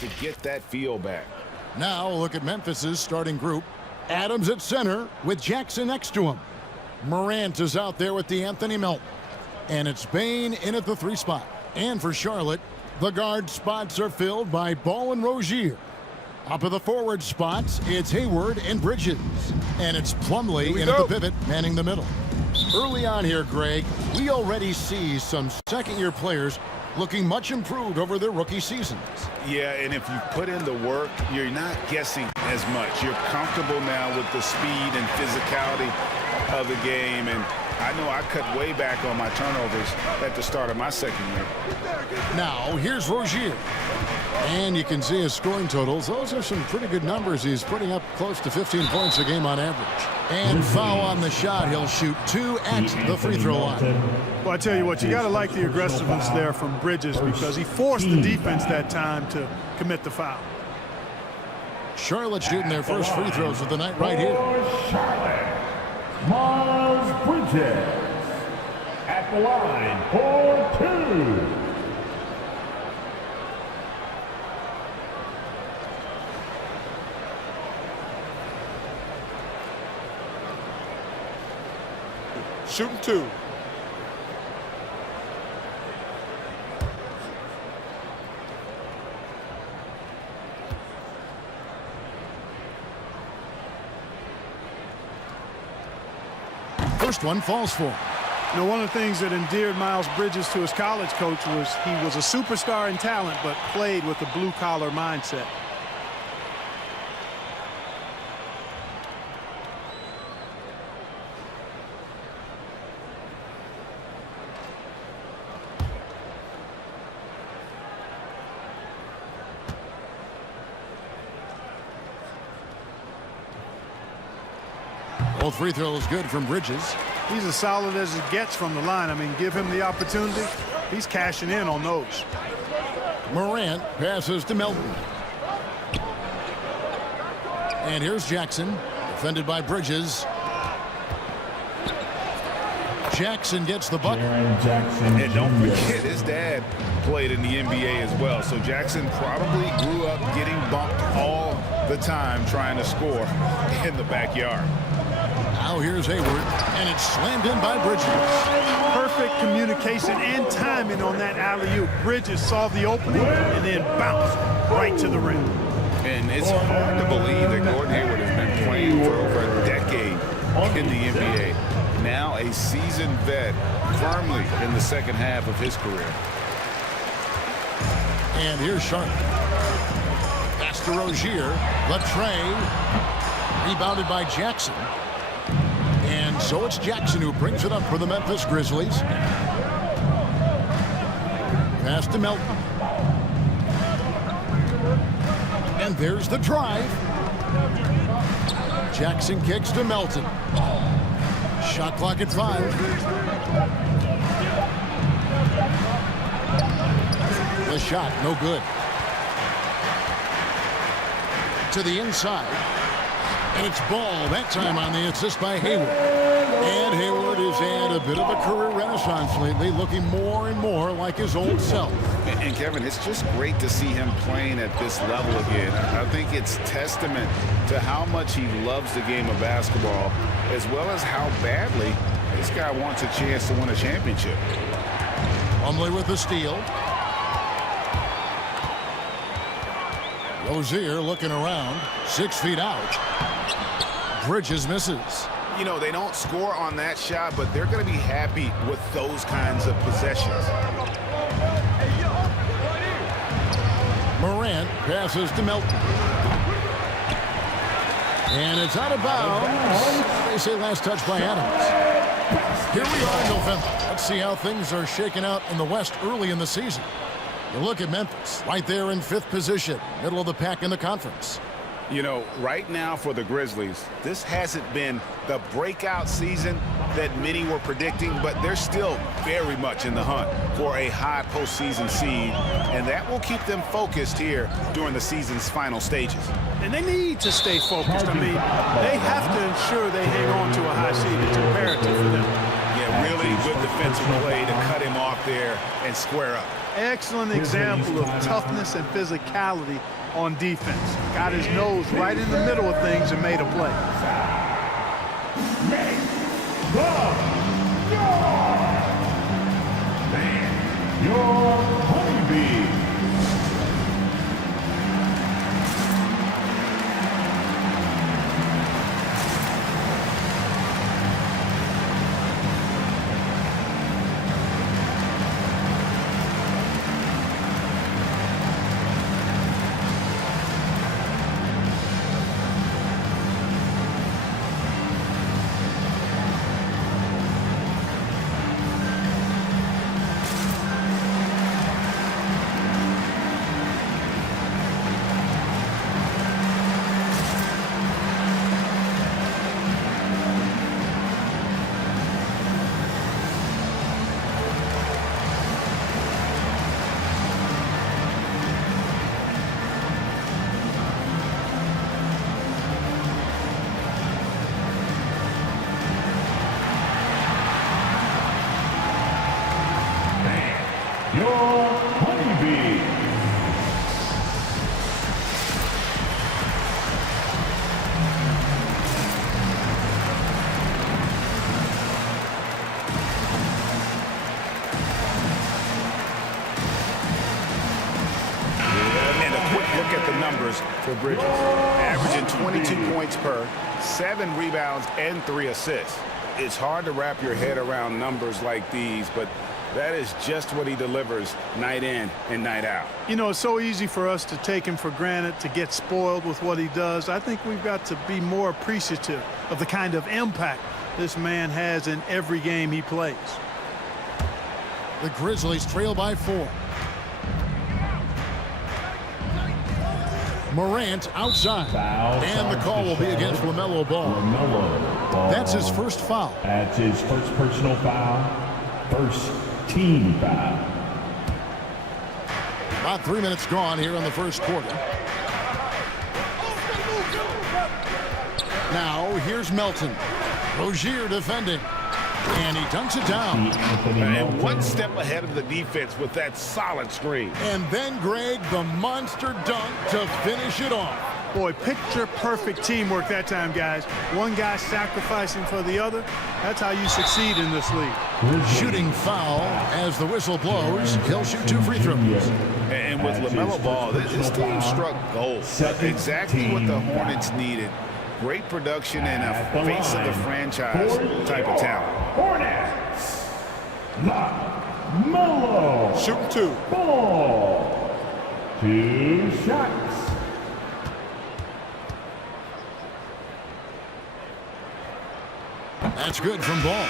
to get that feel back. Now look at Memphis's starting group. Adams at center with Jackson next to him. Morant is out there with DeAnthony Melton. And it's Bane in at the 3 spot. And for Charlotte, the guard spots are filled by Ball and Rozier. Up at the forward spots, it's Hayward and Bridges. And it's Plumlee in at the pivot, manning the middle. Early on here, Greg, we already see some second-year players looking much improved over their rookie seasons. Yeah, and if you put in the work, you're not guessing as much. You're comfortable now with the speed and physicality of the game. And I know I cut way back on my turnovers at the start of my second year. Now, here's Rozier. And you can see his scoring totals. Those are some pretty good numbers. He's putting up close to 15 points a game on average. And foul on the shot. He'll shoot 2 at the free throw line. Well, I tell you what, you got to like the aggressiveness there from Bridges because he forced the defense that time to commit the foul. Charlotte shooting their first free throws of the night right here. Miles Bridges at the line for 2. Shooting 2. First one falls for him. You know, one of the things that endeared Miles Bridges to his college coach was he was a superstar in talent but played with a blue-collar mindset. Both free throws good from Bridges. He's as solid as it gets from the line. I mean, give him the opportunity. He's cashing in on those. Morant passes to Melton. And here's Jackson, defended by Bridges. Jackson gets the bucket. And don't forget, his dad played in the NBA as well. So Jackson probably grew up getting bumped all the time trying to score in the backyard. Now here's Hayward, and it's slammed in by Bridges. Perfect communication and timing on that alley-oop. Bridges saw the opening and then bounced right to the rim. And it's hard to believe that Gordon Hayward has been playing for over a decade in the NBA. Now a seasoned vet, firmly in the second half of his career. And here's Charlotte. Pass to Rozier. Latrey. Rebounded by Jackson. And so it's Jackson who brings it up for the Memphis Grizzlies. Pass to Melton. And there's the drive. Jackson kicks to Melton. Shot clock at 5. The shot, no good. To the inside. And it's Ball, that time on the assist by Hayward. And Hayward has had a bit of a career renaissance lately, looking more and more like his old self. And Kevin, it's just great to see him playing at this level again. I think it's testament to how much he loves the game of basketball, as well as how badly this guy wants a chance to win a championship. Plumlee with the steal. Rozier looking around, 6 feet out. Bridges misses. You know, they don't score on that shot, but they're going to be happy with those kinds of possessions. Morant passes to Melton. And it's out of bounds. They say last touch by Adams. Here we are in November. Let's see how things are shaking out in the West early in the season. You look at Memphis, right there in 5th position, middle of the pack in the conference. You know, right now for the Grizzlies, this hasn't been the breakout season that many were predicting, but they're still very much in the hunt for a high postseason seed, and that will keep them focused here during the season's final stages. And they need to stay focused. I mean, they have to ensure they hang on to a high seed. It's imperative for them. Yeah, really good defensive play to cut him off there and square up. excellent example of toughness and physicality on defense. Got his nose right in the middle of things and made a play. Your honeybee. Your honeybee. And a quick look at the numbers for Bridges. Averaging 22 points per, 7 rebounds, and 3 assists. It's hard to wrap your head around numbers like these, but that is just what he delivers night in and night out. You know, it's so easy for us to take him for granted, to get spoiled with what he does. I think we've got to be more appreciative of the kind of impact this man has in every game he plays. The Grizzlies trail by 4. Morant outside. And the call will be against LaMelo Ball. LaMelo Ball. That's his first foul. That's his first personal foul. First team foul. About 3 minutes gone here in the first quarter. Now here's Melton. Rozier defending. And he dunks it down. And one step ahead of the defense with that solid screen. And then Greg, the monster dunk to finish it off. Boy, picture-perfect teamwork that time, guys. One guy sacrificing for the other. That's how you succeed in this league. Shooting foul as the whistle blows. He'll shoot 2 free throws. And with LaMelo Ball, this team struck gold. Exactly what the Hornets needed. Great production and a face of the franchise type of talent. Hornets. LaMelo. Shoot 2. Ball. 2 shots. That's good from Ball.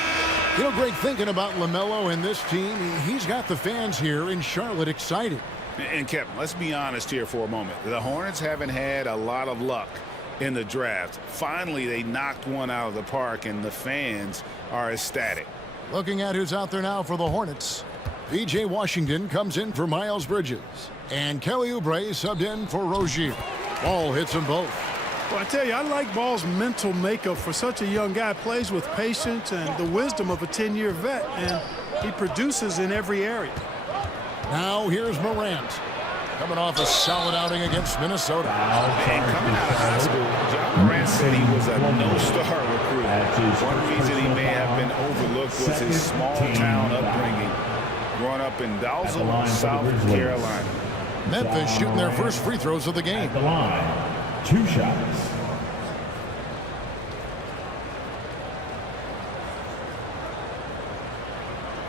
You know, Greg, thinking about LaMelo and this team, he's got the fans here in Charlotte excited. And Kevin, let's be honest here for a moment. The Hornets haven't had a lot of luck in the draft. Finally, they knocked one out of the park, and the fans are ecstatic. Looking at who's out there now for the Hornets. P.J. Washington comes in for Miles Bridges. And Kelly Oubre subbed in for Rozier. Ball hits them both. Well, I tell you, I like Ball's mental makeup for such a young guy. Plays with patience and the wisdom of a 10-year vet, and he produces in every area. Now here's Morant. Coming off a solid outing against Minnesota. And coming out of high school, John Morant said he was a no-star recruit. One reason he may have been overlooked was his small-town upbringing, growing up in Dalzell, South Carolina. Memphis shooting their first free throws of the game. At the line, 2 shots.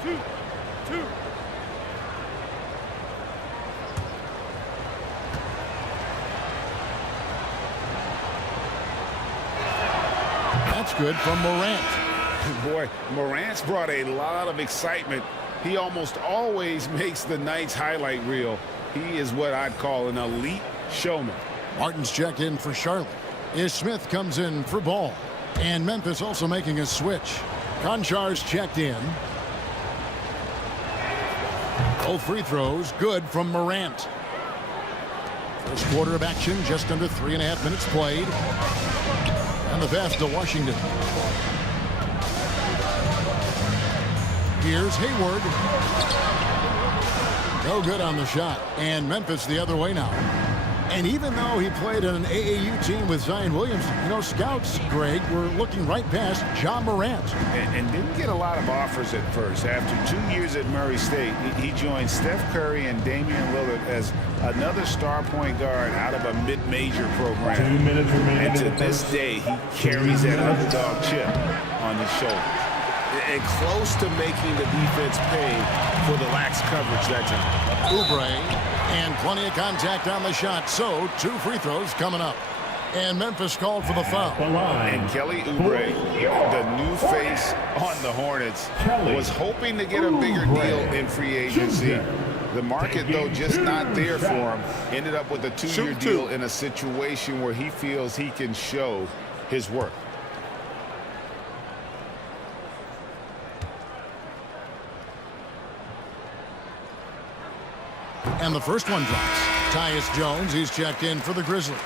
Two. That's good from Morant. Boy, Morant's brought a lot of excitement. He almost always makes the night's highlight reel. He is what I'd call an elite showman. Martin's checked in for Charlotte. Ish Smith comes in for Ball. And Memphis also making a switch. Konchar's checked in. Both free throws good from Morant. First quarter of action, just under 3.5 minutes played. And the pass to Washington. Here's Hayward. No good on the shot. And Memphis the other way now. And even though he played on an AAU team with Zion Williamson, you know, scouts, Greg, were looking right past John Morant. And didn't get a lot of offers at first. After 2 years at Murray State, he joined Steph Curry and Damian Lillard as another star point guard out of a mid-major program. 2 minutes remaining. And to this day, he carries that underdog chip on his shoulder. And close to making the defense pay for the lax coverage that time. Oubre, and plenty of contact on the shot. So 2 free throws coming up. And Memphis called for the foul. And Kelly Oubre, the new face on the Hornets, was hoping to get a bigger deal in free agency. The market, though, just not there for him. Ended up with a 2-year deal in a situation where he feels he can show his work. And the first one drops. Tyus Jones, he's checked in for the Grizzlies.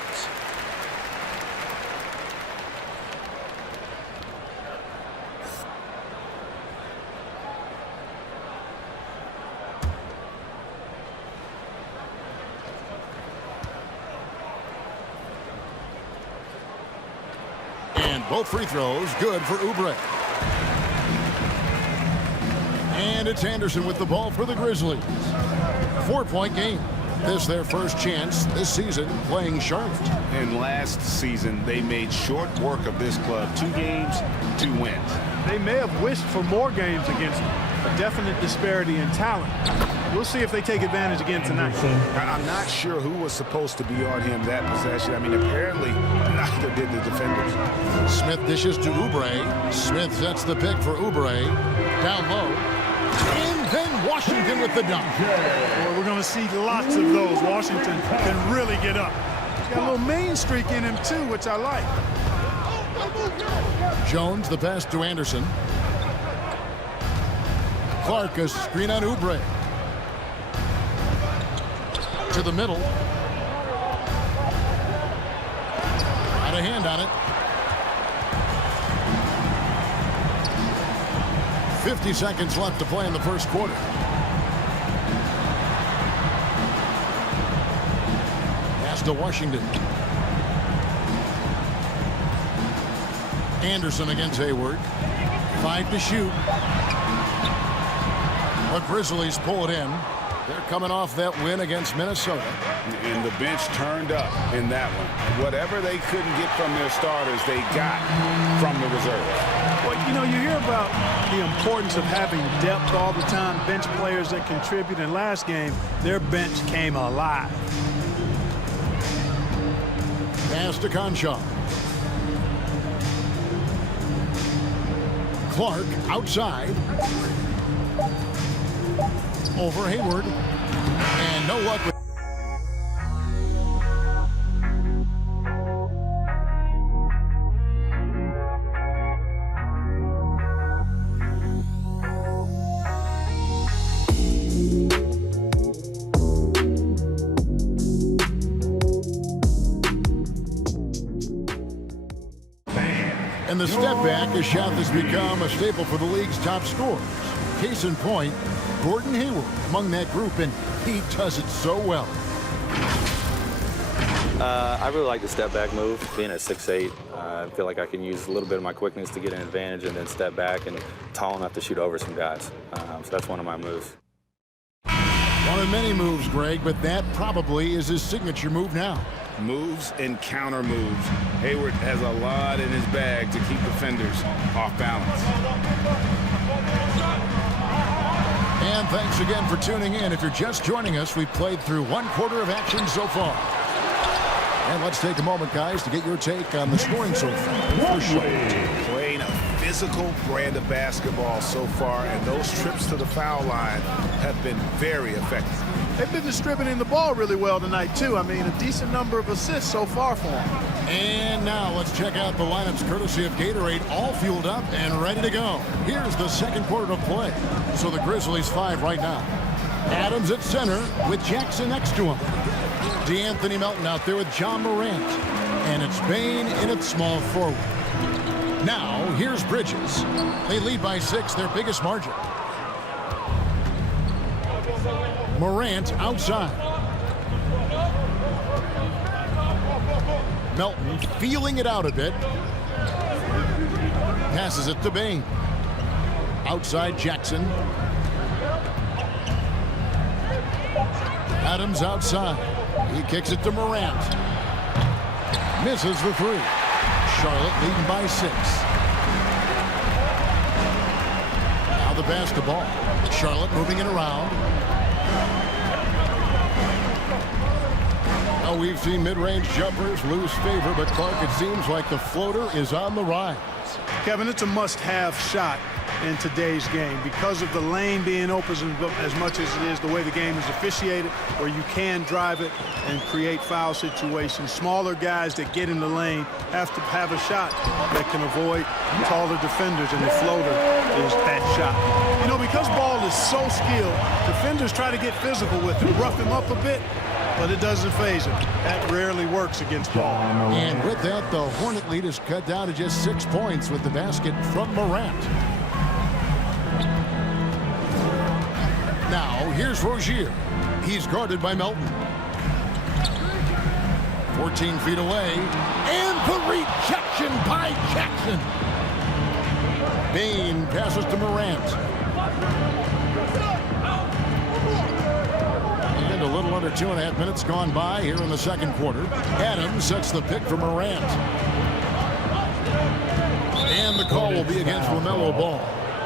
And both free throws good for Oubre. And it's Anderson with the ball for the Grizzlies. 4-point game. This their first chance this season playing Charlotte. And last season, they made short work of this club. 2 games, 2 wins. They may have wished for more games against them. A definite disparity in talent. We'll see if they take advantage again tonight. I'm not sure who was supposed to be on him that possession. I mean, apparently neither did the defenders. Smith dishes to Oubre. Smith sets the pick for Oubre. Down low. And then Washington with the dunk. Boy, we're going to see lots of those. Washington can really get up. He's got a little main streak in him, too, which I like. Jones, the pass to Anderson. Clark, a screen on Oubre. To the middle. Got a hand on it. 50 seconds left to play in the first quarter. Pass to Washington. Anderson against Hayward. 5 to shoot. The Grizzlies pull it in. They're coming off that win against Minnesota. And the bench turned up in that one. Whatever they couldn't get from their starters, they got from the reserves. Well, you know, you hear about the importance of having depth all the time, bench players that contribute. In last game, their bench came alive. Pass to Conchal. Clark outside. Over Hayward. And no luck with and the step back, a shot that's become a staple for the league's top scorers. Case in point, Gordon Hayward among that group, and he does it so well. I really like the step back move. Being at 6'8", I feel like I can use a little bit of my quickness to get an advantage and then step back and tall enough to shoot over some guys. So that's one of my moves. One of many moves, Greg, but that probably is his signature move now. Moves and counter moves. Hayward has a lot in his bag to keep defenders off balance. And thanks again for tuning in. If you're just joining us, we've played through 1 quarter of action so far. And let's take a moment, guys, to get your take on the scoring so far. Playing a physical brand of basketball so far, and those trips to the foul line have been very effective. They've been distributing the ball really well tonight, too. I mean, a decent number of assists so far for them. And now let's check out the lineups courtesy of Gatorade, all fueled up and ready to go. Here's the second quarter of play. So the Grizzlies 5 right now. Adams at center with Jackson next to him. DeAnthony Melton out there with John Morant. And it's Bane in at small forward. Now, here's Bridges. They lead by 6, their biggest margin. Morant outside. Melton feeling it out a bit. Passes it to Bane. Outside Jackson. Adams outside. He kicks it to Morant. Misses the three. Charlotte leading by 6. Now the basketball. Charlotte moving it around. Now we've seen mid-range jumpers lose favor, but Clark, it seems like the floater is on the rise. Kevin, it's a must-have shot in today's game because of the lane being open as much as it is, the way the game is officiated, where you can drive it and create foul situations. Smaller guys that get in the lane have to have a shot that can avoid taller defenders, and the floater is that shot. You know, because Ball is so skilled, defenders try to get physical with him, rough him up a bit, but it doesn't faze him. That rarely works against Ball. And with that, the Hornet lead is cut down to just 6 points with the basket from Morant. Now, here's Rozier. He's guarded by Melton. 14 feet away. And the rejection by Jackson. Bane passes to Morant. And a little under 2.5 minutes gone by here in the second quarter. Adams sets the pick for Morant. And the call will be against LaMelo Ball.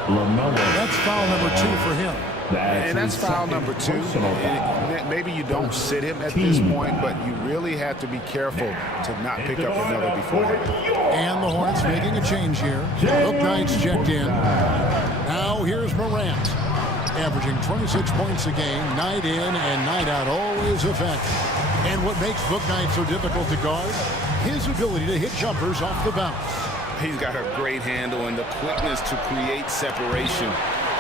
That's foul number 2 for him. And that's foul number 2. Maybe you don't sit him at this point, but you really have to be careful to not pick up another beforehand. And the Hornets making a change here. Bouknight's checked in. Now here's Morant. Averaging 26 points a game, night in and night out, always effective. And what makes Bouknight so difficult to guard? His ability to hit jumpers off the bounce. He's got a great handle and the quickness to create separation.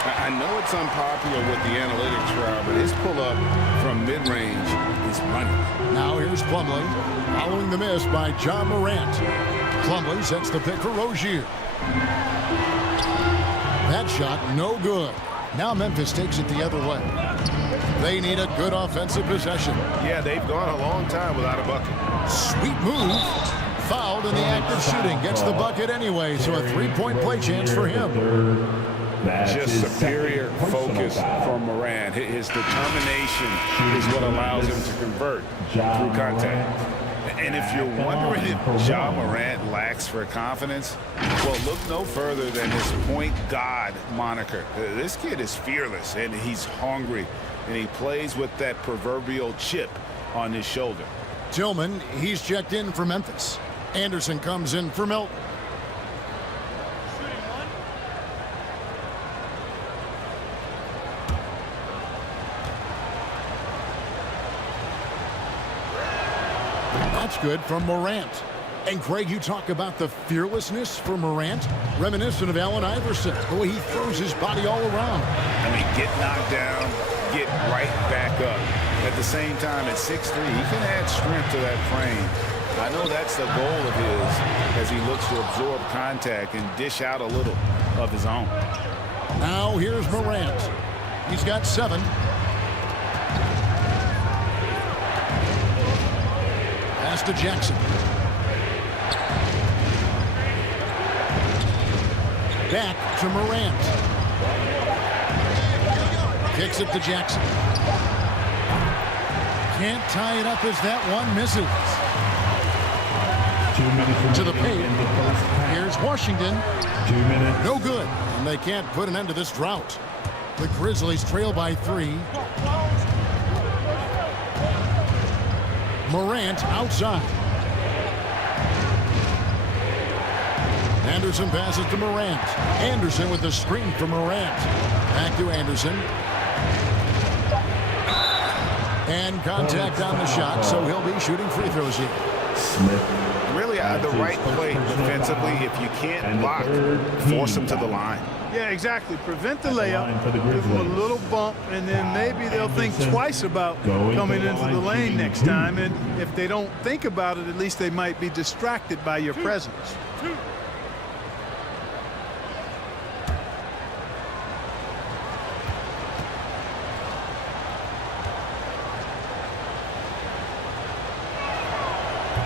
I know it's unpopular with the analytics crowd, but his pull-up from mid-range is money. Now here's Plumlee, following the miss by John Morant. Plumlee sets the pick for Rozier. That shot, no good. Now Memphis takes it the other way. They need a good offensive possession. Yeah, they've gone a long time without a bucket. Sweet move. Fouled in the act of shooting. Gets the bucket anyway, so a 3-point play chance for him. Just superior focus from Morant. His determination is what allows him to convert through contact. And if you're wondering if Ja Morant lacks for confidence, well, look no further than his point guard moniker. This kid is fearless, and he's hungry, and he plays with that proverbial chip on his shoulder. Tillman, he's checked in for Memphis. Anderson comes in for Melton. That's good from Morant. And Craig, you talk about the fearlessness for Morant, reminiscent of Allen Iverson, the way he throws his body all around. I mean, get knocked down, get right back up. At the same time, at 6'3", he can add strength to that frame. I know that's the goal of his as he looks to absorb contact and dish out a little of his own. Now here's Morant. He's got 7. Pass to Jackson. Back to Morant. Kicks it to Jackson. Can't tie it up as that one misses. 2 minutes To the paint. in the first half. Here's Washington. 2 minutes. No good. And they can't put an end to this drought. The Grizzlies trail by 3. Morant outside. Anderson passes to Morant. Anderson with the screen for Morant. Back to Anderson. And contact on the shot, so he'll be shooting free throws here. Smith. Really the right play defensively. If you can't block, force him to the line. Yeah, exactly. Prevent the layup, For the give them a Grizzlies. little bump, and then maybe they'll think Anderson twice about going coming to the into the line, lane shooting next 2. time. And if they don't think about it, at least they might be distracted by your presence.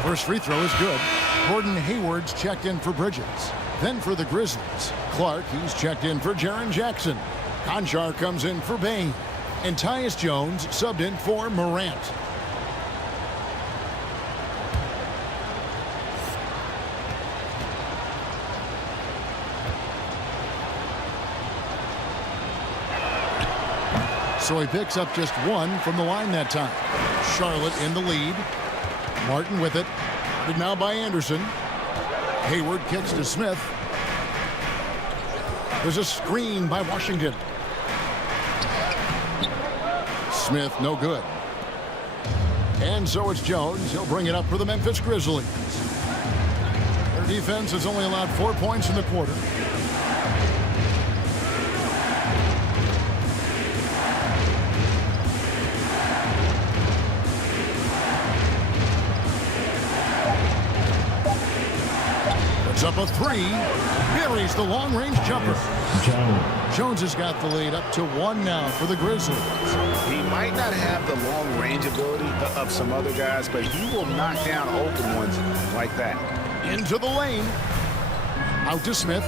First free throw is good. Gordon Hayward's checked in for Bridges. Then for the Grizzlies, Clark, he's checked in for Jaren Jackson. Conchar comes in for Bain. And Tyus Jones subbed in for Morant. So he picks up just one from the line that time. Charlotte in the lead. Martin with it. Guarded now by Anderson. Hayward kicks to Smith. There's a screen by Washington. Smith, no good. And so it's Jones. He'll bring it up for the Memphis Grizzlies. Their defense has only allowed 4 points in the quarter. Up a three, buries the long-range jumper. Jones has got the lead up to 1 now for the Grizzlies. He might not have the long-range ability of some other guys, but he will knock down open ones like that. Into the lane. Out to Smith.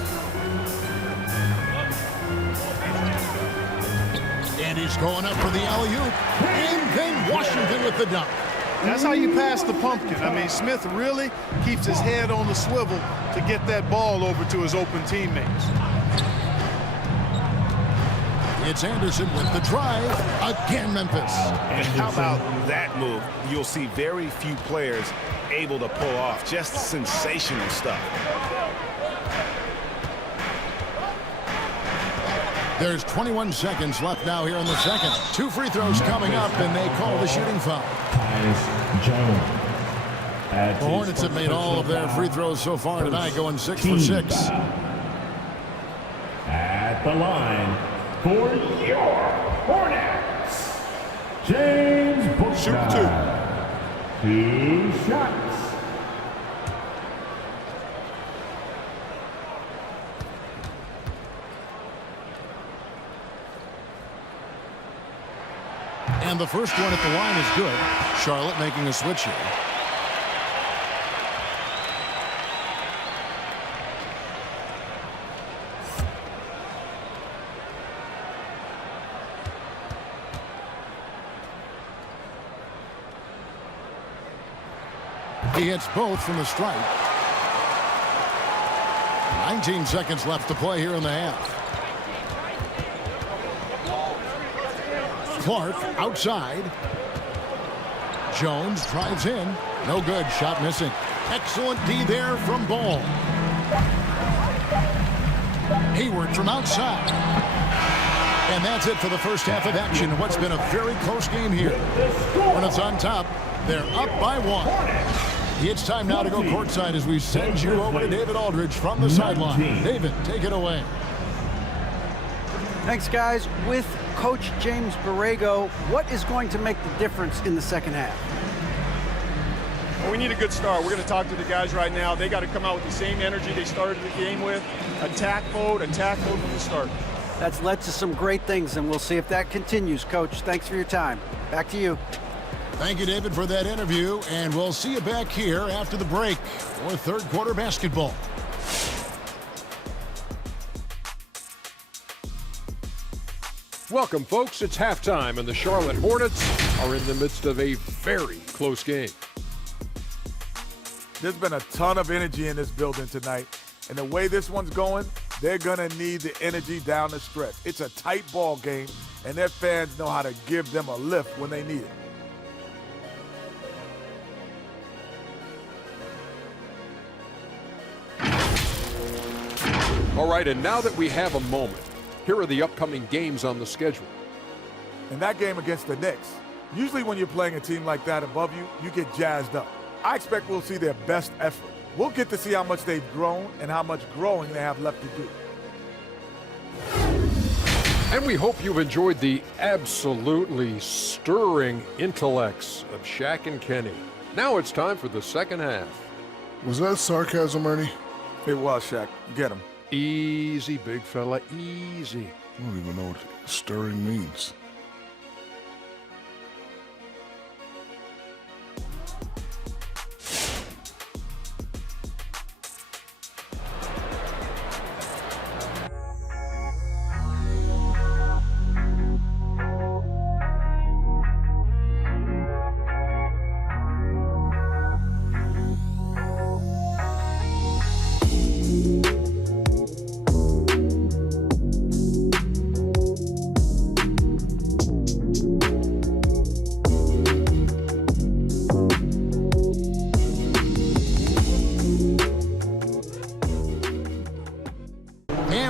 And he's going up for the alley-oop. And then Washington with the dunk. That's how you pass the pumpkin. I mean, Smith really keeps his head on the swivel to get that ball over to his open teammates. It's Anderson with the drive. Again, Memphis. And how about that move? You'll see very few players able to pull off. Just sensational stuff. There's 21 seconds left now here in the second. 2 free throws coming up, and they call the shooting foul. The Hornets have made all of their free throws so far tonight, going 6 for 6. At the line for your Hornets, James Booker. Shoot 2 shots. And the first one at the line is good. Charlotte making a switch here. He hits both from the stripe. 19 seconds left to play here in the half. Clark outside. Jones drives in. No good. Shot missing. Excellent D there from Ball. Hayward from outside. And that's it for the first half of action. What's been a very close game here. Hornets on top. They're up by 1. It's time now to go courtside as we send you over to David Aldridge from the sideline. David, take it away. Thanks, guys. With Coach James Borrego, what is going to make the difference in the second half? Well, we need a good start. We're going to talk to the guys right now. They got to come out with the same energy they started the game with. Attack mode from the start. That's led to some great things, and we'll see if that continues. Coach, thanks for your time. Back to you. Thank you, David, for that interview, and we'll see you back here after the break for third quarter basketball. Welcome, folks. It's halftime, and the Charlotte Hornets are in the midst of a very close game. There's been a ton of energy in this building tonight, and the way this one's going, they're going to need the energy down the stretch. It's a tight ball game, and their fans know how to give them a lift when they need it. All right, and now that we have a moment, here are the upcoming games on the schedule. In that game against the Knicks, usually when you're playing a team like that above you, you get jazzed up. I expect we'll see their best effort. We'll get to see how much they've grown and how much growing they have left to do. And we hope you've enjoyed the absolutely stirring intellects of Shaq and Kenny. Now it's time for the second half. Was that sarcasm, Ernie? It was, Shaq. Get him. Easy, big fella, easy. I don't even know what stirring means.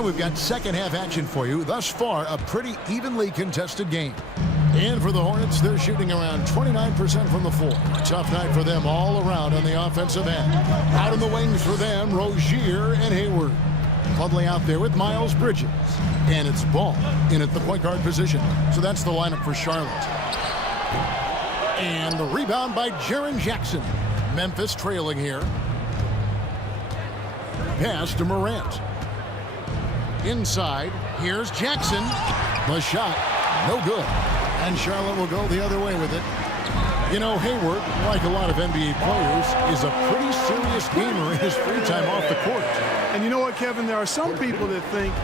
we've got second half action for you. Thus far, a pretty evenly contested game. And for the Hornets, they're shooting around 29% from the floor. Tough night for them all around on the offensive end. Out in the wings for them, Rozier and Hayward. Plumlee out there with Miles Bridges. And it's Ball in at the point guard position. So that's the lineup for Charlotte. And the rebound by Jaren Jackson. Memphis trailing here. Pass to Morant. Inside, here's Jackson. The shot, no good. And Charlotte will go the other way with it. You know, Hayward, like a lot of NBA players, is a pretty serious gamer in his free time off the court. And you know what, Kevin? There are some people that think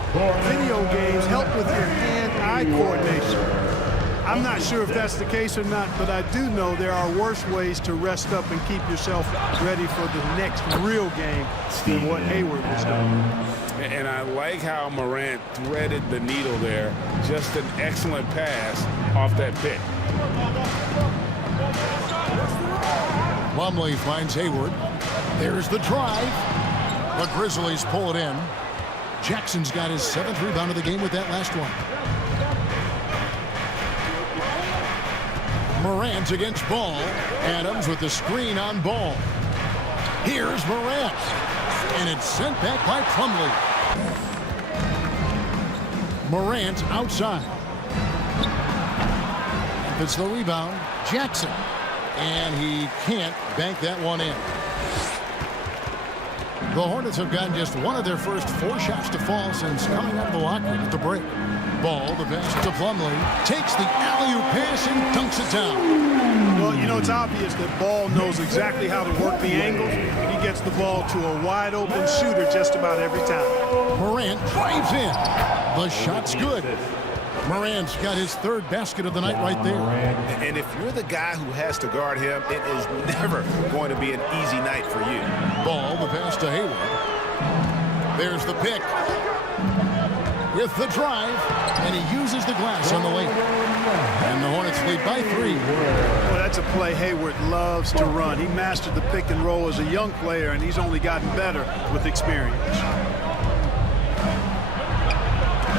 video games help with your hand-eye coordination. I'm not sure if that's the case or not, but I do know there are worse ways to rest up and keep yourself ready for the next real game than what Hayward was doing. And I like how Morant threaded the needle there. Just an excellent pass off that pick. Plumlee finds Hayward. There's the drive. The Grizzlies pull it in. Jackson's got his 7th rebound of the game with that last one. Morant against Ball. Adams with the screen on Ball. Here's Morant. And it's sent back by Plumlee. Morant outside. It's the rebound. Jackson. And he can't bank that one in. The Hornets have gotten just one of their first 4 shots to fall since coming out of the locker room at the break. Ball, the pass to Plumlee, takes the alley-oop pass and dunks it down. Well, you know, it's obvious that Ball knows exactly how to work the angles. He gets the ball to a wide-open shooter just about every time. Morant drives in. The shot's good. Morant's got his 3rd basket of the night right there. And if you're the guy who has to guard him, it is never going to be an easy night for you. Ball, the pass to Hayward. There's the pick. With the drive, and he uses the glass on the lane. And the Hornets lead by 3. Well, that's a play Hayward loves to run. He mastered the pick and roll as a young player, and he's only gotten better with experience.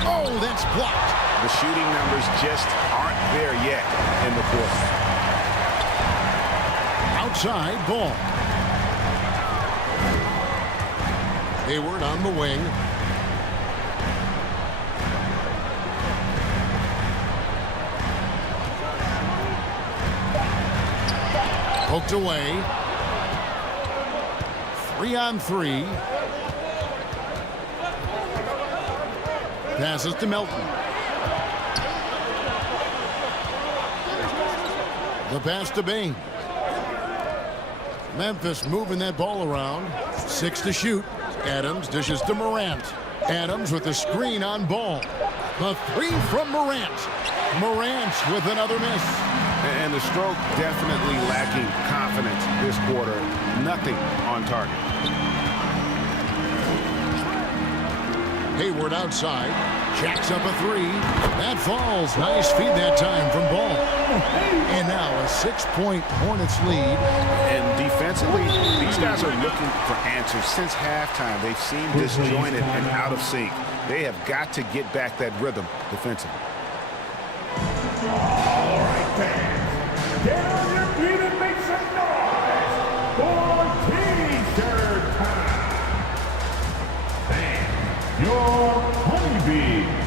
Oh, that's blocked. The shooting numbers just aren't there yet in the quarter. Outside, Ball. Hayward on the wing. Poked away. 3-on-3. Passes to Melton. The pass to Bain. Memphis moving that ball around. 6 to shoot. Adams dishes to Morant. Adams with the screen on Ball. The 3 from Morant. Morant with another miss. And the stroke definitely lacking confidence this quarter. Nothing on target. Hayward outside. Jacks up a 3. That falls. Nice feed that time from Ball. And now a 6-point Hornets lead. And defensively, these guys are looking for answers since halftime. They've seemed disjointed and out of sync. They have got to get back that rhythm defensively. All right, fans, get on your feet and make some noise for T-shirt time. And your honeybees.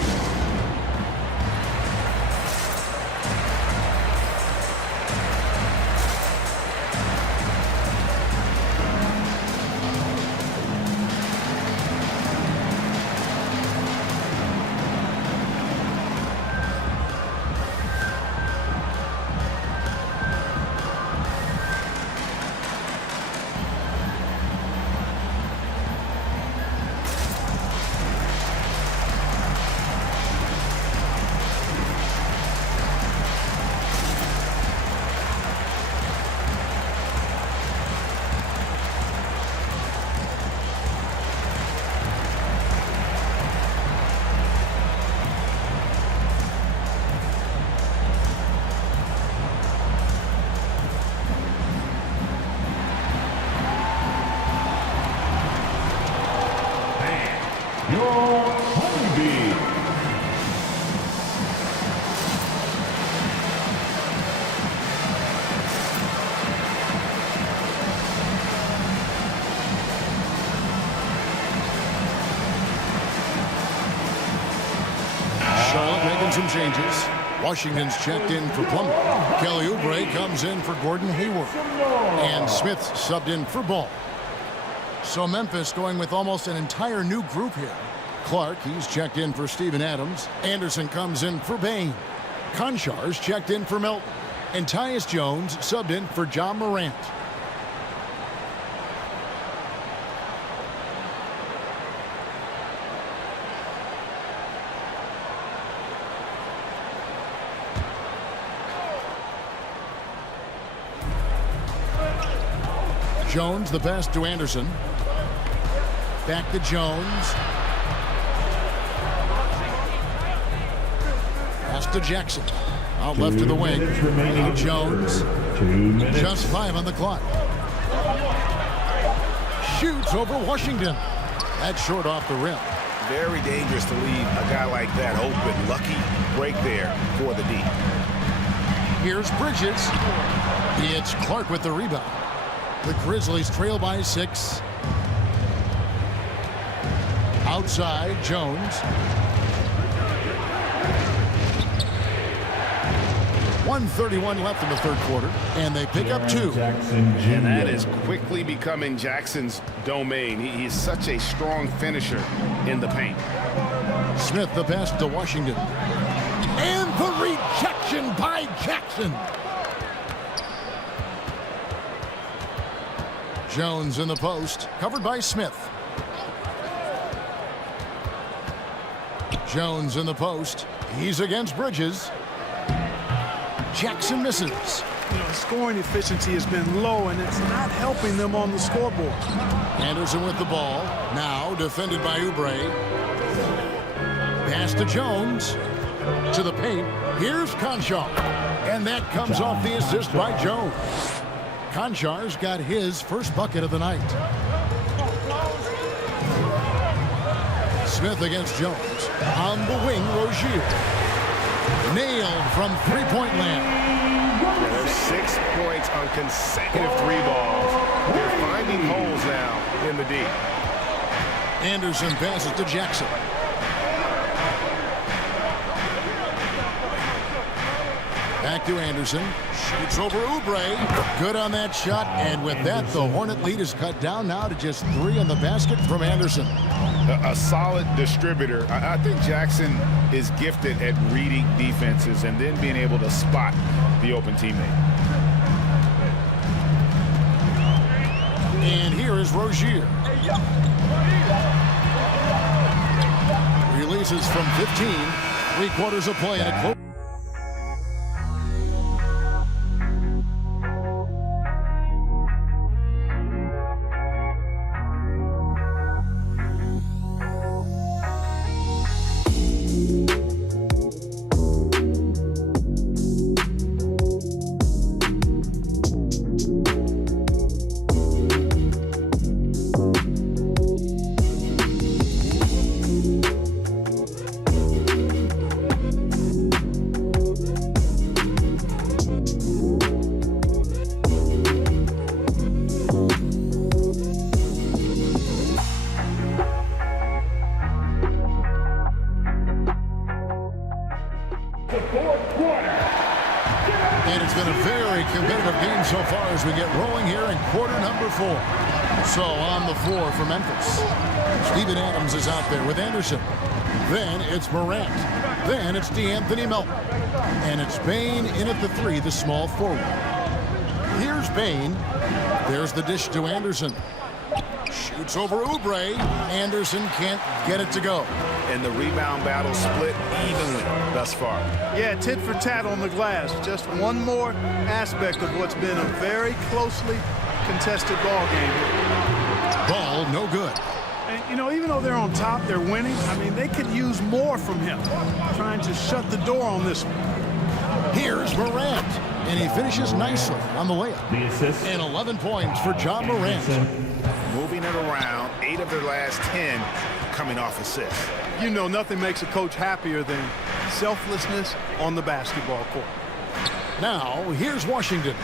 some changes. Washington's checked in for Plummer. Kelly Oubre comes in for Gordon Hayward. And Smith subbed in for Ball. So Memphis going with almost an entire new group here. Clark, he's checked in for Steven Adams. Anderson comes in for Bain. Konchar's checked in for Melton. And Tyus Jones subbed in for John Morant. Jones, the pass to Anderson. Back to Jones. Pass to Jackson. Out left to the wing. Now Jones. Just 5 on the clock. Shoots over Washington. That's short off the rim. Very dangerous to leave a guy like that open. Lucky break there for the D. Here's Bridges. It's Clark with the rebound. The Grizzlies trail by 6. Outside, Jones. 1:31 left in the third quarter, and they pick up 2. And that is quickly becoming Jackson's domain. He is such a strong finisher in the paint. Smith, the pass to Washington. And the rejection by Jackson. Jones in the post, covered by Smith. Jones in the post. He's against Bridges. Jackson misses. You know, scoring efficiency has been low, and it's not helping them on the scoreboard. Anderson with the ball. Now defended by Oubre. Pass to Jones. To the paint. Here's Konchar. And that comes off the assist by Jones. Konchar's got his first bucket of the night. Smith against Jones. On the wing, Rozier. Nailed from three-point land. There's 6 points on consecutive 3 balls. They're finding holes now in the D. Anderson passes to Jackson. Back to Anderson. Shoots over Oubre. Good on that shot. And with that, the Hornet lead is cut down now to just 3 on the basket from Anderson. A solid distributor. I think Jackson is gifted at reading defenses and then being able to spot the open teammate. And here is Rozier. Releases from 15. 3 quarters of play and a close. And it's been a very competitive game so far as we get rolling here in quarter number 4. So on the floor for Memphis, Steven Adams is out there with Anderson. Then it's Morant. Then it's DeAnthony Melton. And it's Bain in at the 3, the small forward. Here's Bain. There's the dish to Anderson. Shoots over Oubre. Anderson can't get it to go. And the rebound battle split evenly thus far. Yeah, tit for tat on the glass. Just one more aspect of what's been a very closely contested ball game. Ball no good. And, you know, even though they're on top, they're winning. I mean, they could use more from him. Trying to shut the door on this one. Here's Morant. And he finishes nicely on the layup. The assist. And 11 points for John Morant. Moving it around, 8 of their last 10 coming off assists. You know, nothing makes a coach happier than selflessness on the basketball court. Now, here's Washington.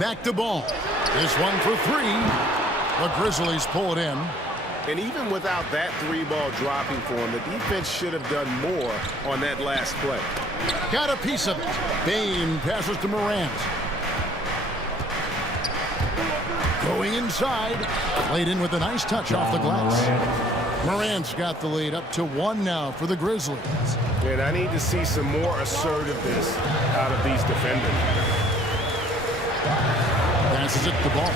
Back to Ball. This one for 3. The Grizzlies pull it in. And even without that three-ball dropping for him, the defense should have done more on that last play. Got a piece of it. Bane passes to Morant. Going inside. Played in with a nice touch off the glass. Morant's got the lead up to 1 now for the Grizzlies. And I need to see some more assertiveness out of these defenders. Passes it to Ball.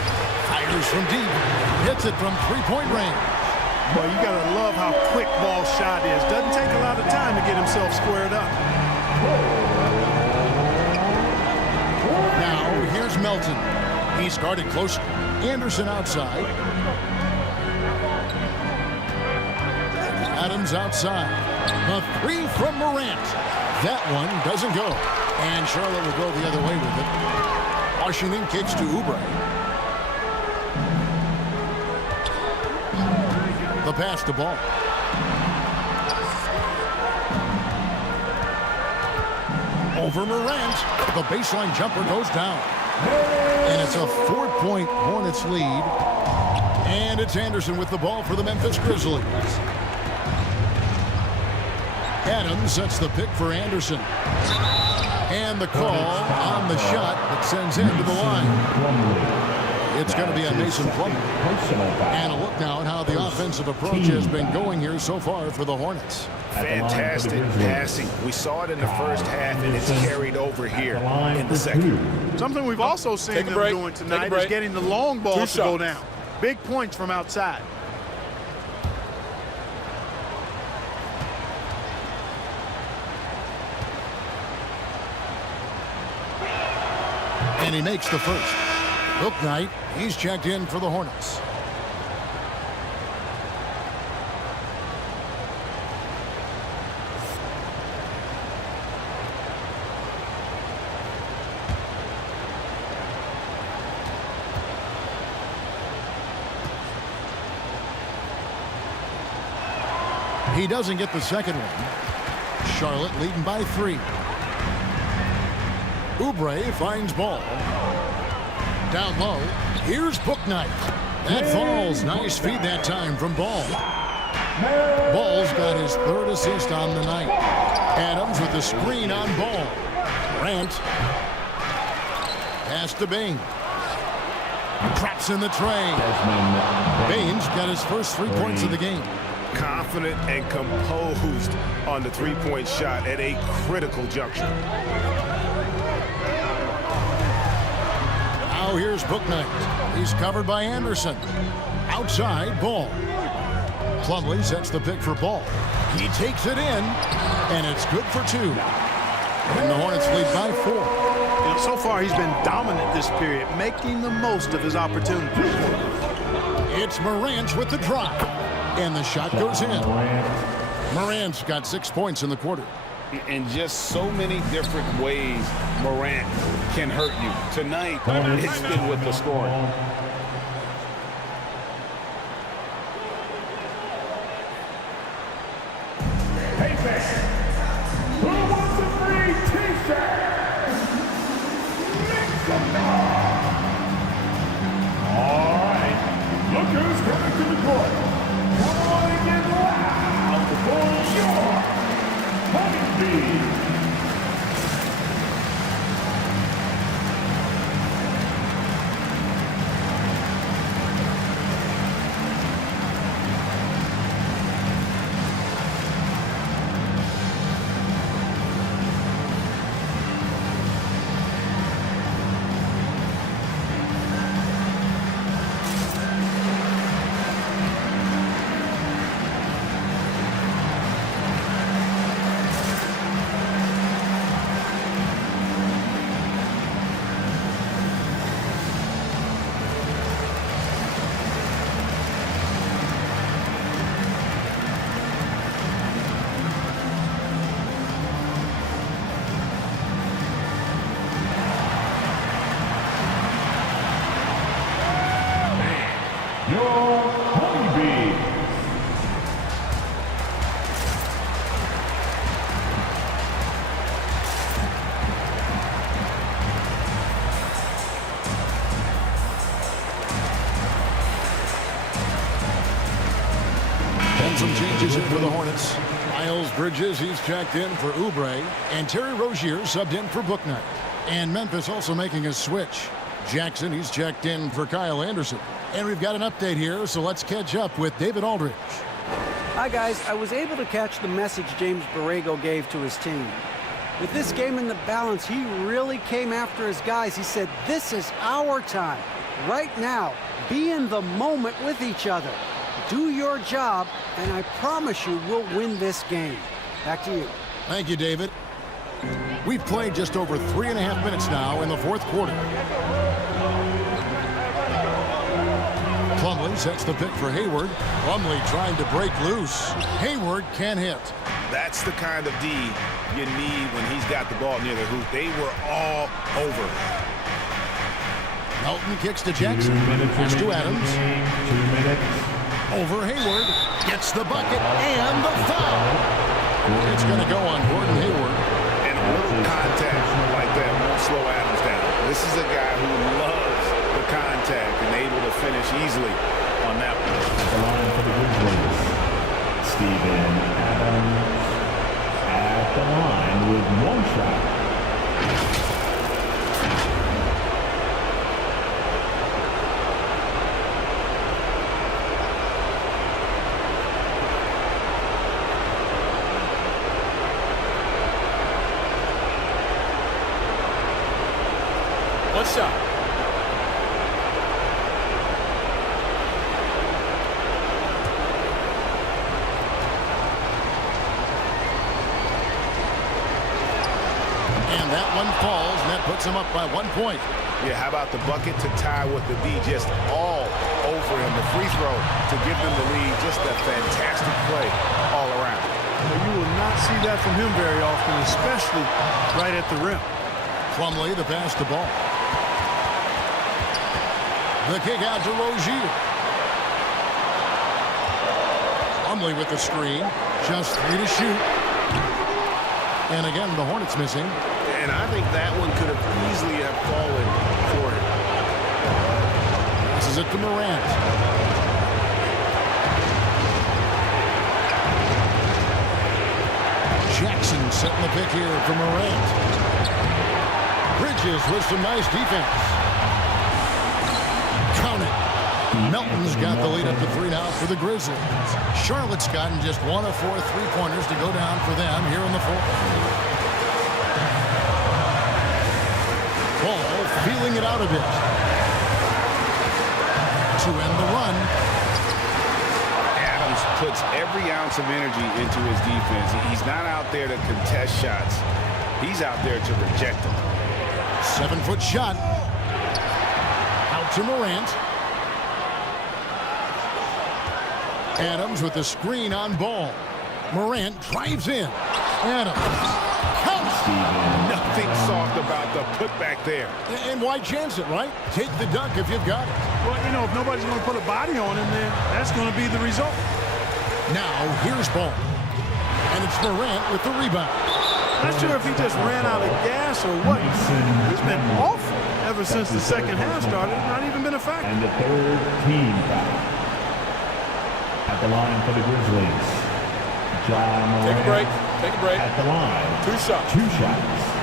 Fires from deep. Hits it from three-point range. Well, you got to love how quick Ball's shot is. Doesn't take a lot of time to get himself squared up. Now, here's Melton. He's guarded close. Anderson outside. Adams outside. A three from Morant. That one doesn't go. And Charlotte will go the other way with it. Washington kicks to Oubre. The pass to Ball. Over Morant. The baseline jumper goes down. And it's a 4-point Hornets lead. And it's Anderson with the ball for the Memphis Grizzlies. Adams sets the pick for Anderson. And the call on the shot that sends him to the line. It's going to be on Mason Plumlee. And a look now at how the offensive approach has been going here so far for the Hornets. Fantastic passing. We saw it in the first half, and it's carried over here in the second. Something we've also seen them doing tonight is getting the long ball to go down. Big points from outside. And he makes the first. Bouknight, he's checked in for the Hornets. He doesn't get the second one. Charlotte leading by 3. Oubre finds Ball. Down low. Here's Bouknight. That falls. Nice feed that time from Ball. Ball's got his 3rd assist on the night. Adams with the screen on Ball. Grant. Pass to Bane. Traps in the tray. Bane's got his first 3 points of the game. Confident and composed on the three-point shot at a critical juncture. Now here's Bouknight. He's covered by Anderson. Outside, Ball. Plumlee sets the pick for Ball. He takes it in, and it's good for 2. And the Hornets lead by 4. You know, so far he's been dominant this period, making the most of his opportunities. It's Morant with the drive. And the shot goes in. Morant's got 6 points in the quarter. In just so many different ways, Morant can hurt you. Tonight, it's been with the scoring. Hey, fans, who wants a free t-shirt? Make some noise. All right, look who's coming to the court. Come on and get loud for your Honeybee. And some changes here for the Hornets. Miles Bridges, he's checked in for Oubre. And Terry Rozier subbed in for Bouknight. And Memphis also making a switch. Jackson, he's checked in for Kyle Anderson. And we've got an update here, so let's catch up with David Aldridge. Hi, guys. I was able to catch the message James Borrego gave to his team. With this game in the balance, he really came after his guys. He said, this is our time. Right now, be in the moment with each other. Do your job, and I promise you we'll win this game. Back to you. Thank you, David. We've played just over 3.5 minutes now in the fourth quarter. Plumlee sets the pick for Hayward. Plumlee trying to break loose. Hayward can't hit. That's the kind of D you need when he's got the ball near the hoop. They were all over. Melton kicks to Jackson. Pass to Adams. 2 minutes. Over Hayward. Gets the bucket and the foul. It's going to go on Gordon Hayward. And a little contact like that won't slow Adams down. This is a guy who loves the contact and able to finish easily on that one. The line for the Grizzlies. Steven Adams at the line with 1 shot. One shot. And that one falls, and that puts him up by 1 point. Yeah, how about the bucket to tie with the D just all over him. The free throw to give them the lead. Just a fantastic play all around. Well, you will not see that from him very often, especially right at the rim. Plumlee the pass to ball. The kick out to Rozier. Plumlee with the screen. Just 3 to shoot. And again, the Hornets missing. And I think that one could have easily have fallen for him. This is it to Morant. Jackson setting the pick here for Morant. Bridges with some nice defense. Count it. Melton's got the lead up to 3 now for the Grizzlies. Charlotte's gotten just 1 of 4 3-pointers to go down for them here in the fourth. Ball feeling it out a bit. To end the run. Adams puts every ounce of energy into his defense. He's not out there to contest shots. He's out there to reject them. 7-foot shot. Out to Morant. Adams with the screen on ball. Morant drives in. Adams. Nothing soft about the putback there. And why chance it, right? Take the dunk if you've got it. Well, you know, if nobody's going to put a body on him, then that's going to be the result. Now, here's ball. And it's Morant with the rebound. Not sure if he just ran out of gas or what. He's been awful ever since the second half started. Not even been a factor. And the third team foul. At the line for the Grizzlies. John Morant. Take a break. Take a break. At the line. 2 shots. 2 shots.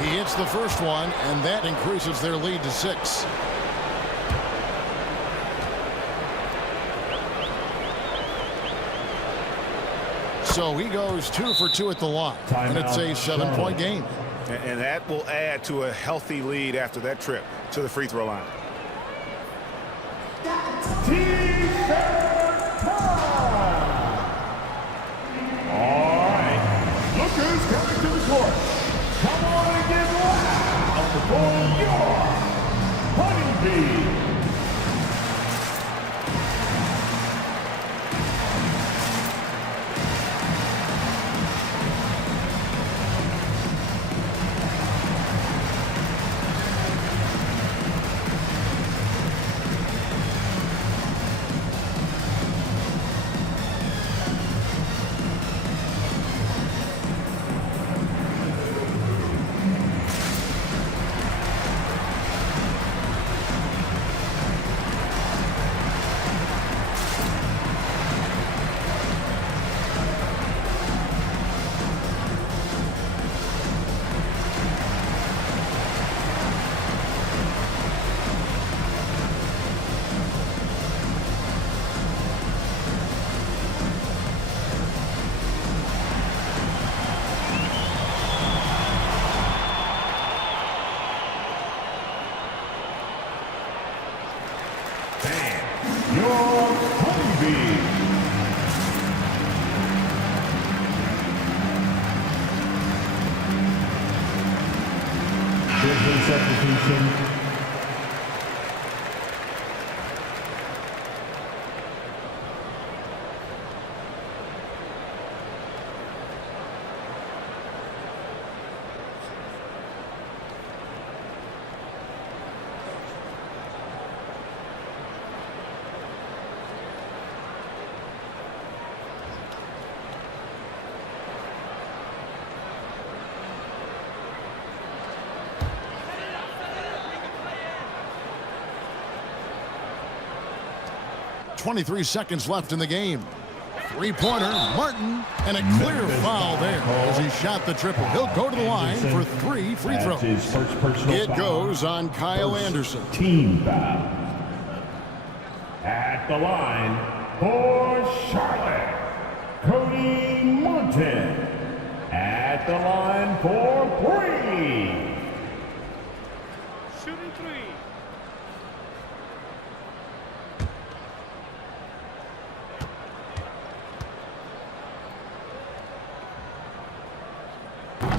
He hits the first one, and that increases their lead to 6. So he goes 2 for 2 at the line, and it's a 7-point game. And that will add to a healthy lead after that trip to the free throw line. All right. Look who's coming to the court. Come on and get loud for your Honeybee. substitution. .23 seconds left in the game. Three-pointer, Martin, and a clear foul there as he shot the triple. He'll go to the line for 3 free throws. It goes on Kyle Anderson. Team foul. At the line for Charlotte, Cody Martin. At the line for 3. Shooting 3.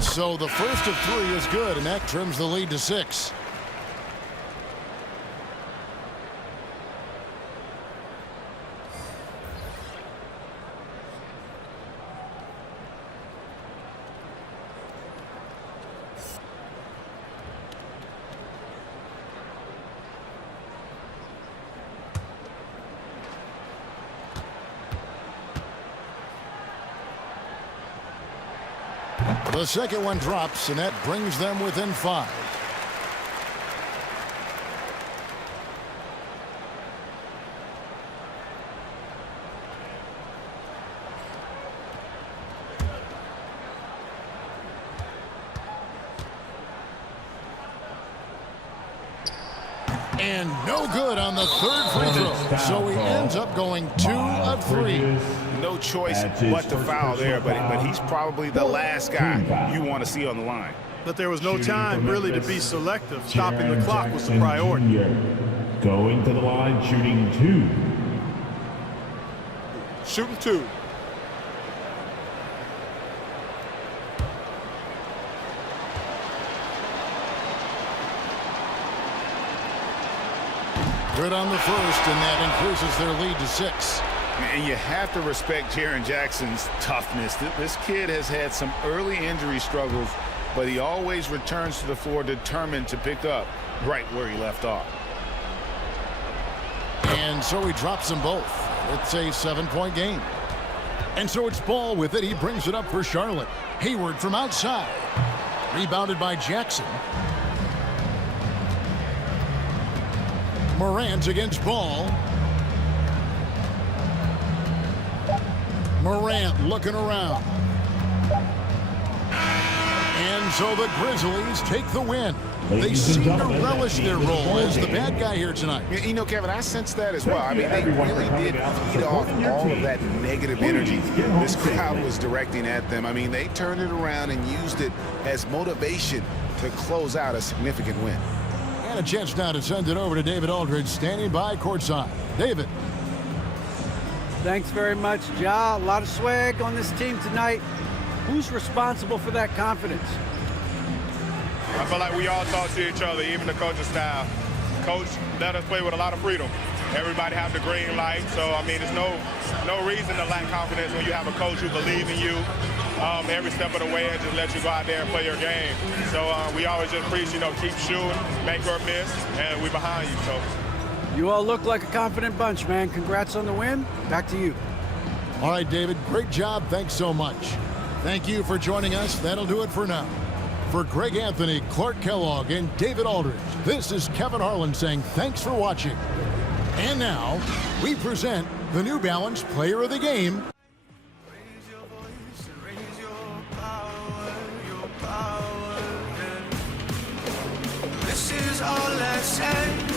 So the first of 3 is good, and that trims the lead to 6. The second one drops, and that brings them within 5. And no good on the third free throw. So he ends up going 2 of 3. No choice but to foul there, but he's probably the last guy you want to see on the line. But there was no time really to be selective. Stopping the clock was the priority. Going to the line, shooting 2. Shooting 2. Good on the first, and that increases their lead to 6. And you have to respect Jaren Jackson's toughness. This kid has had some early injury struggles, but he always returns to the floor determined to pick up right where he left off. And so he drops them both. It's a 7-point game. And so it's Ball with it. He brings it up for Charlotte. Hayward from outside. Rebounded by Jackson. Morant against Ball. Morant looking around. And so the Grizzlies take the win. They seem to relish their role as the bad guy here tonight. You know, Kevin, I sense that as well. I mean, they really did feed off all of that negative energy this crowd was directing at them. I mean, they turned it around and used it as motivation to close out a significant win. And a chance now to send it over to David Aldridge, standing by courtside. David. Thanks very much, Ja. A lot of swag on this team tonight. Who's responsible for that confidence? I feel like we all talk to each other, even the coaching staff. Coach let us play with a lot of freedom. Everybody have the green light, so I mean, there's no reason to lack confidence when you have a coach who believes in you every step of the way and just let you go out there and play your game. So we always just preach, keep shooting, make or miss, and we behind you. So. You all look like a confident bunch, man. Congrats on the win. Back to you. All right, David, great job. Thanks so much. Thank you for joining us. That'll do it for now. For Greg Anthony, Clark Kellogg, and David Aldridge, this is Kevin Harlan saying thanks for watching. And now, we present the New Balance Player of the Game. Raise your voice and raise your power, This is all I say.